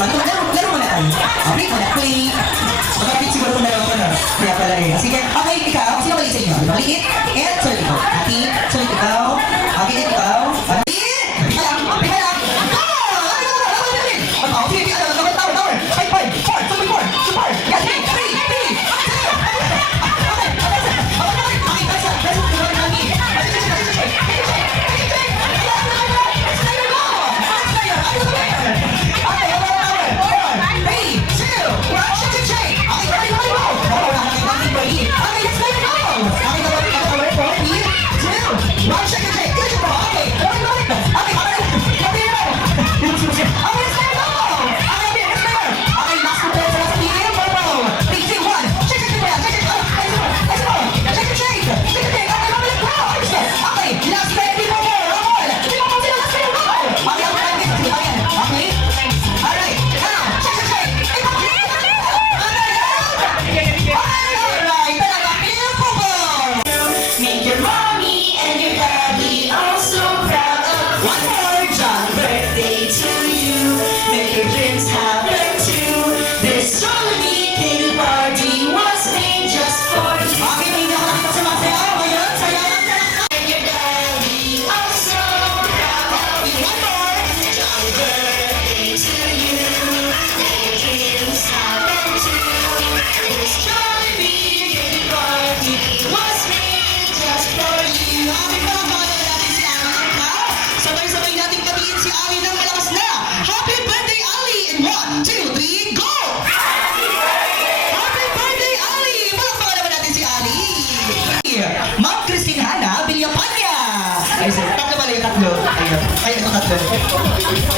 So, ano, laro muna tayo. Okay, muna. Play. Magkapit siguro kung laro ko na. Kaya pala rin. Sige, okay, ikaw. Sino mali sa inyo? Maliit? And, sorry, ikaw. Ati, sorry, ikaw. Okay, ikaw. Ati! Tika lang, tika lang. Go! Okay, tika lang. Tower. 5, 4, 4. Yes, 3.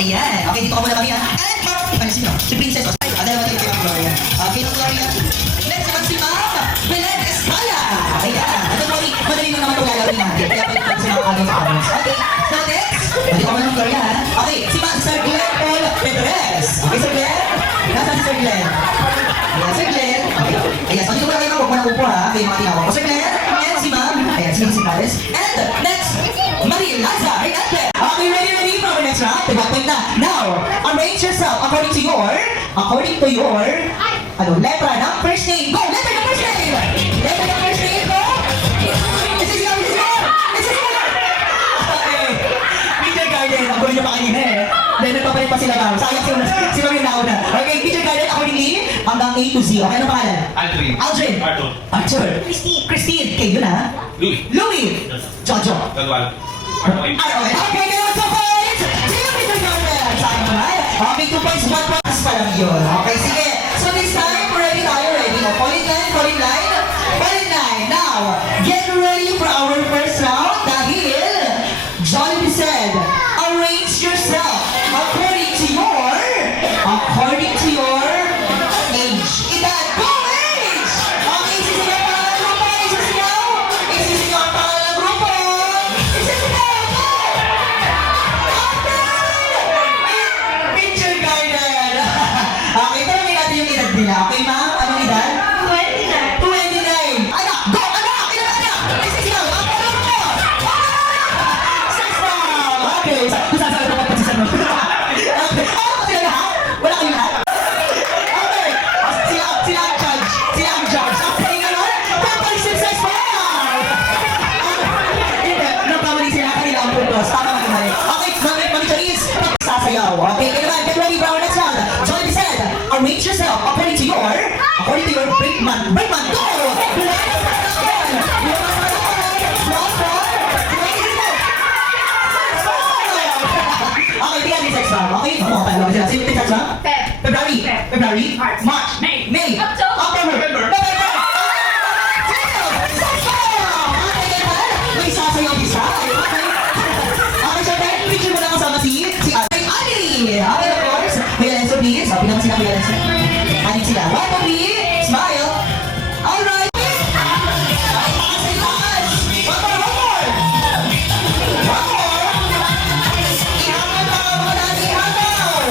Ayan. Okay, dito ka muna kami ha. And, sino? Si Princess. Adala mo tayo kay Gloria. Okay, Gloria. Next naman si Ma'am Belen Escala. Ayan. Ito, Gloria. Madali lang naman ito lalawin natin. Kaya pwede kami sa mga agaw sa comments. Okay. So, next. Dito ka muna ng Gloria ha. Okay, si Ma'am Sir Glenn Paul Pedres. Okay, Sir Glenn? Nasaan si Sir Glenn? Ayan, Sir Glenn. Okay. Ayan, so dito muna kayo. Huwag mo na upo ha. Kayo mga tinawag ko. Sir Glenn. And si Ma'am. Ayan, si Pares. And, next. Maria Laza. Ayan. Okay, ready for the next round? Tigapin na. Now, arrange yourself according to your letter ng first name. Go! Letter ng first name! Letter ng first name, go! This is your! Okay. Peter Garden, ako rin niya pa kanina eh. Then, nagpapalit pa sila tao. Sayang si Maria nauna. Okay, Peter Garden, accordingly, hanggang A to Z. Okay, ano pangalan? Aldrin. Arthur. Christine. Kayo na? Louis. Jojo. Okay, ganun sa points! Sige, Mr. Garden! Sayang naman. Okay, 2 points, 1 points pa lang yun. Okay, sige. So this time, ready tayo, ready. Fall in line. Now, get ready for our first round dahil Jollibee said, arrange yourself according to your age. Edad, go age! Okay, sisigaw pa ng grupo, isisigaw! Isisigaw pa ng grupo! Isisigaw! Picture Garden! Okay, tanongin natin yung edad nila. Okay, ma'am? Anong edad? 29. Anak! Go! Anak! Ilan anak? Isisigaw! Ang tanong mo! Okay, kung saan ko pagpagsisan mo. Okay, ano ba sila lahat? Wala kayo lahat? Okay, sila ang judge. Okay, gano'n? Total successful! Hindi, nagkamali sila kanila ang puntos. Tama na kumali. Okay, mag-Chinese, sasayaw. Okay, get ready for our next round. Jollibee said, arrange yourself according to your breakman. Go! Okay, tingnan yung sex bomb. Okay, paano ba sila? Sino yung sex bomb? February? March? May? October? November? Sex bomb! May sasayaw isa. Okay, so then, picture mo na kasama si Ali. Okay, of course. Kuya Lenzo, please. Sabi naman sila Kuya Lenzo. Anin sila. One, two, three. Smile. Alright. Ihangan pa mo natin, ihangan!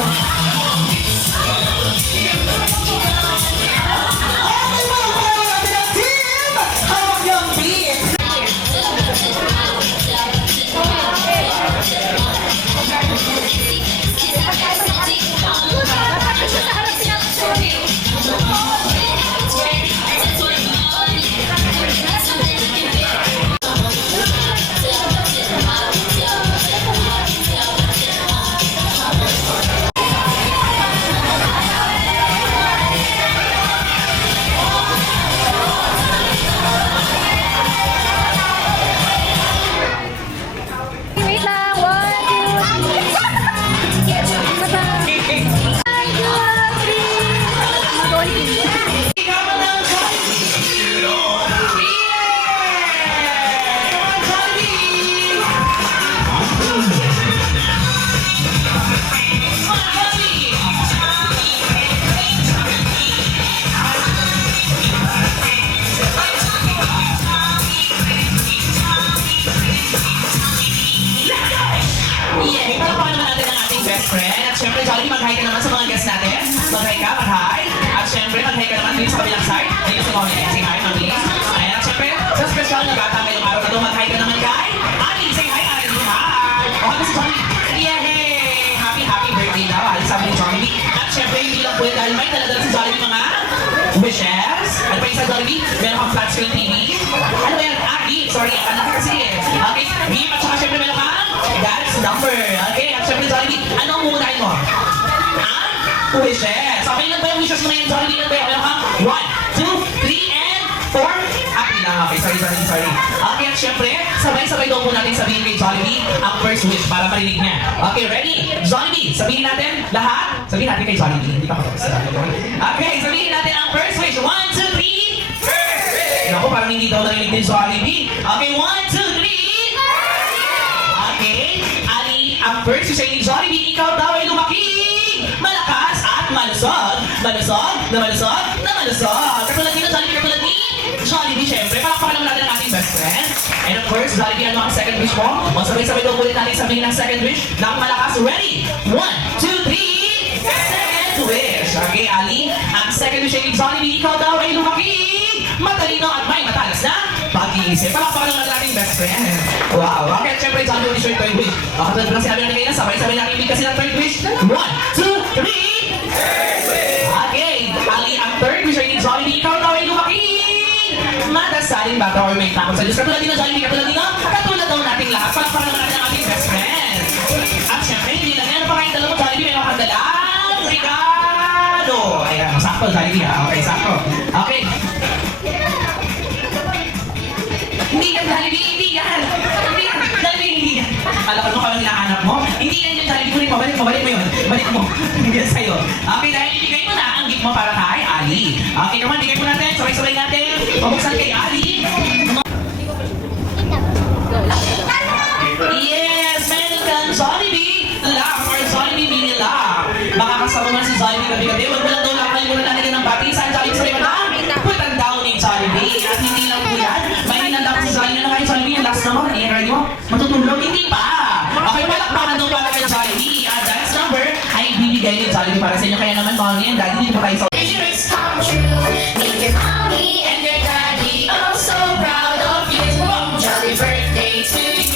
Jollibee, mag-hi ka naman sa mga guests natin. Mag-hi ka, mag-hi. At syempre, mag-hi ka naman dito sa kabilang side. Dito sa Mommy, say hi, mabilis. Ayan, at syempre, sa special na bata ngayong araw na ito, mag-hi ka naman, guys. Ali, say hi, Ali. Hi. O, hanggang si Jollibee. Yay! Happy birthday daw, Ali, sabi ni Jollibee. At syempre, hindi lang po yan dahil may daladala si Jollibee mga wishes. Ano pa yung sa Jollibee? Meron kang flat screen TV. Ano ba yan? Gift. Sorry, anak ka kasi. Okay, gift. At saka syempre meron kang dad's number. Okay, at syempre Jollibee, ano ang mumunahin mo? Wishes. Okay lang ba yung wishes mo na yan, Jollibee? Lang ba yan? Meron kang 1, 2, 3, and 4. Happy lang. Okay, sorry. Okay, at syempre, sabay-sabay daw po natin sabihin kay Jollibee ang first wish para marinig niya. Okay, ready? Jollibee, sabihin natin lahat. Sabihin natin kay Jollibee. Hindi pa ako tapos. Okay, sabihin natin ang first wish. 1, 2, 3. First wish! Ako, parang hindi daw narinig din Jollibee. Okay, 1, 2, 3. Okay, Ali, ang first wish ay ni Jollibee, ikaw daw ay lumaki, malakas at malusog. Malusog, na malusog, na malusog. Katulad ni Jollibee, katulad ni Jollibee, syempre. Palakpakan naman natin ang ating best friend. And of course, Jollibee, ano ang second wish mo? O sabay-sabay daw ulit natin sabihin ng second wish ng malakas. Ready? 1, 2, 3. Second wish. Okay, Ali, ang second wish ay ni Jollibee, ikaw daw ay lumaki, matalino at may matalas na pag-iisip. Palakpakan naman natin best friend. Wow. Okay, syempre, Jollibee, wish yung third wish. O katulad ko lang sinabi natin kanina, sabay-sabay natin ibig ng third wish. 1, 2, 3. Okay, Ali, ang third wish ay ni Jollibee, ikaw daw ay lumaki, madasaling bata or may takot sa Diyos. Katulad din ng Jollibee, katulad daw nating lahat. Palakpakan naman natin ang ating best friend. At syempre, hindi lang yan. Ano pa kayong dalawa, Jollibee? May mga dalang regalo. Ayan, sakto, Jollibee ha. Okay, sakto. Okay. Hindi yan, Jollibee, hindi yan. Jollibee, hindi yan. Alam mo kung hinahanap mo? Hindi yan yung Jollibee. Kunin mo, balik mo yun. Balik mo. Hindi yan sa'yo. Okay, dahil ibigay mo na ang gift mo para kay Ali. Okay, naman, bigay mo natin. Sabay-sabay natin. Pabuksan kay Ali. Yes, meron kang Jollibee Love or Jollibee Mini Love. Makakasama nga si Jollibee gabi-gabi. Huwag mo lang daw lang kayo muna lalagyan ng bati. Saan Jollibee sa liman? Putang down ni Jollibee. At hindi lang po yan. May hinanda ko si Jollibee. Ano kayo Jollibee? Yung last naman. I-ready mo? Matutulog? Hindi pa. Okay, palakpakan daw para kay Jollibee. At dance number ay bibigay ni Jollibee para sa inyo. Kaya naman, mommy and daddy, dito pa tayo sa Dreams come true. Make your mommy and your daddy all so proud of you. Jolly birthday to you.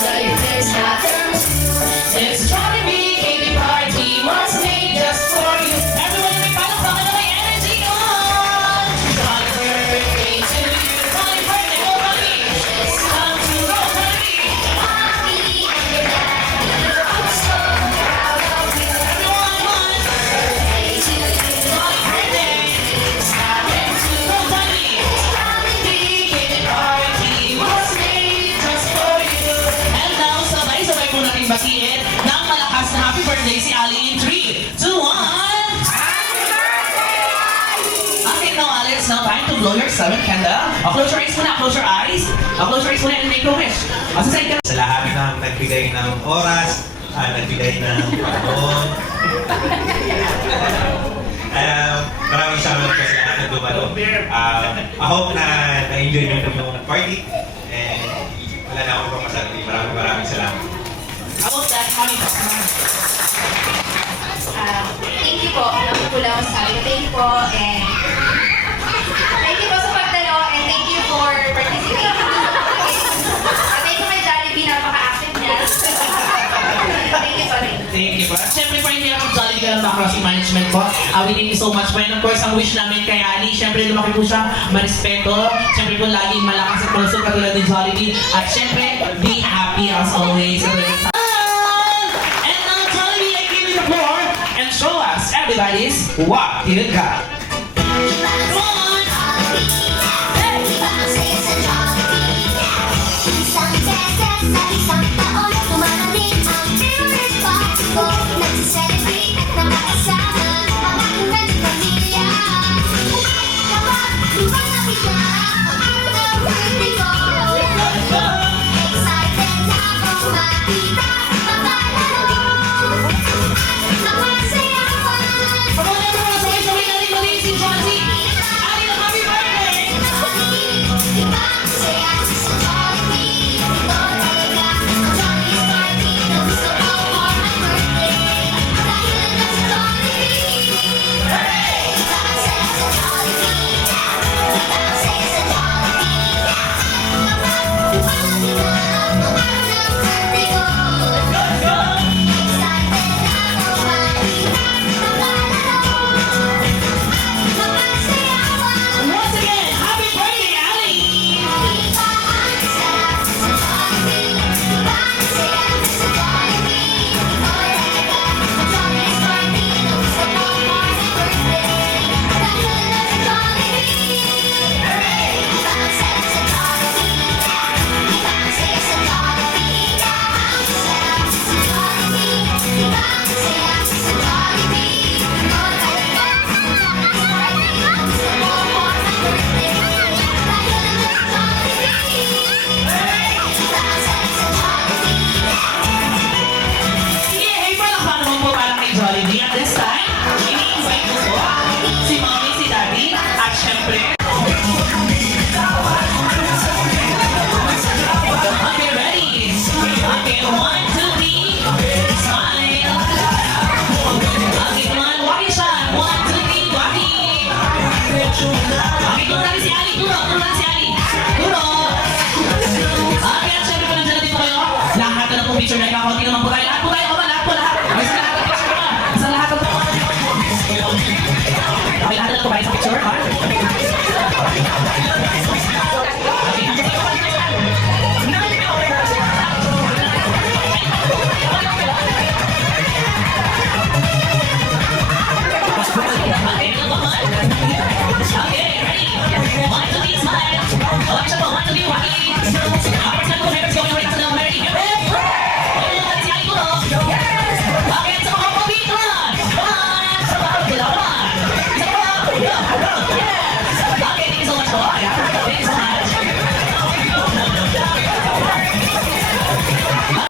Got your kids have them too. This Jollibee baby party was made just for you. everyone, may palakpakan na may energy on! Jolly birthday to you. Jollibee birthday, go Jollibee! Dreams come true. Go Jollibee! Mommy and your daddy all so proud of you. Everyone, one! Birthday to you. Jollibee birthday! Kids have them too. Go Jollibee! Jollibee baby party was made just for you. And now, sabay-sabay po natin batiin ng malakas na happy birthday si Ali in 3, 2, 1! Okay, now Alex, now time to blow your 7th candle. Close your eyes muna, close your eyes. Close your eyes muna and make a wish. Sa side ka. Sa lahat ng nagbigay ng oras, nagbigay ng panahon. Maraming salamat po sa lahat na dumalo. I hope na na-enjoy nyo yung party. And wala na akong pamasabi. Maraming salamat. How about that, honey? Thank you po. Alam ko lang sabi ko. Thank you po. And thank you po sa pagdalo and thank you for participating. Thank you kay Jollibee. Napaka-active niya. Thank you po rin. Thank you po. At syempre po yung hirap Jollibee ka ng backcrossing management po. We thank you so much po. And of course, ang wish namin kay Ali, syempre lumaki po siya, marespeto. Syempre po laging malakas at puso katulad ni Jollibee. At syempre, be happy as always. And now, Jollibee, I give you the floor and show us everybody's what you got. Come on! Celebrate, nakakasama, mamakunan ng pamilya. Kapag lumang nakita, ang araw ng birthday ko. Excited na akong makita, mapalala mo. Ang masayawan. Come on, everyone! Sabay-sabay natin ulit si Johnny! Ali, happy birthday! Iba masaya sa Jollibee. Ito talaga ang Jollibee party na gusto ko for my birthday. Dahil syempre. Okay, ready? Okay, 1, 2, 3, smile. Okay, come on, walkie shot. 1, 2, 3, walkie. Okay, turo natin si Ali. Turo natin si Ali. Turo. Okay, at syempre kung nandiyan na dito kayo, lahat na pong picture na ikakunti naman po tayo. Lahat po tayo, lahat po. Ay, sa lahat ng picture naman. Sa lahat ng okay, lahat na po tayo sa picture, ha? Okay, ready? 1, 2, 3, smile. Okay, siya po. 1, 2, 3, walkie.